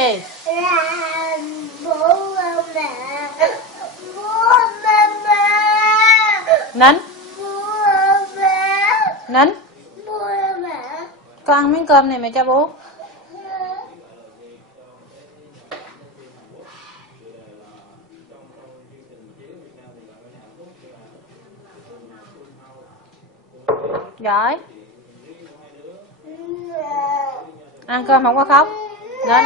gì? Bố mẹ. Bố mẹ. Nín. Bố mẹ. Nín. Bố mẹ. Con ăn miếng cơm này mẹ cho bố. Giỏi. Ăn cơm không có khóc. Nín.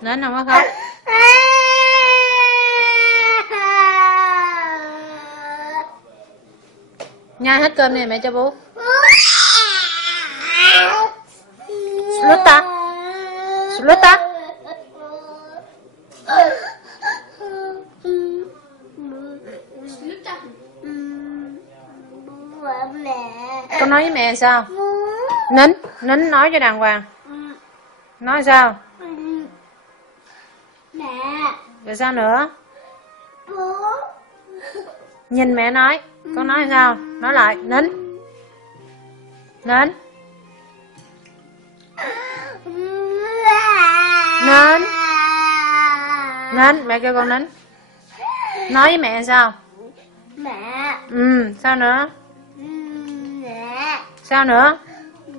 Nín không có khóc. Nhai hết cơm này mẹ cho bố. Sluta. Sluta. Con nói với mẹ sao? Nín. Nín nói cho đàng hoàng. Nói sao? Mẹ. Rồi sao nữa? Bố. Nhìn mẹ nói. Con nói sao? Nói lại. Nín. Nín. Nín. Nín. Mẹ kêu con nín. Nói với mẹ sao? Mẹ. Sao nữa? Mẹ. Sao nữa?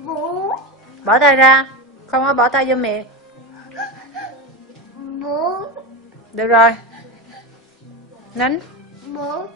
Bố. Bỏ tay ra. Không có bỏ tay vô miệng. Bố. Được rồi. Nín. Bố.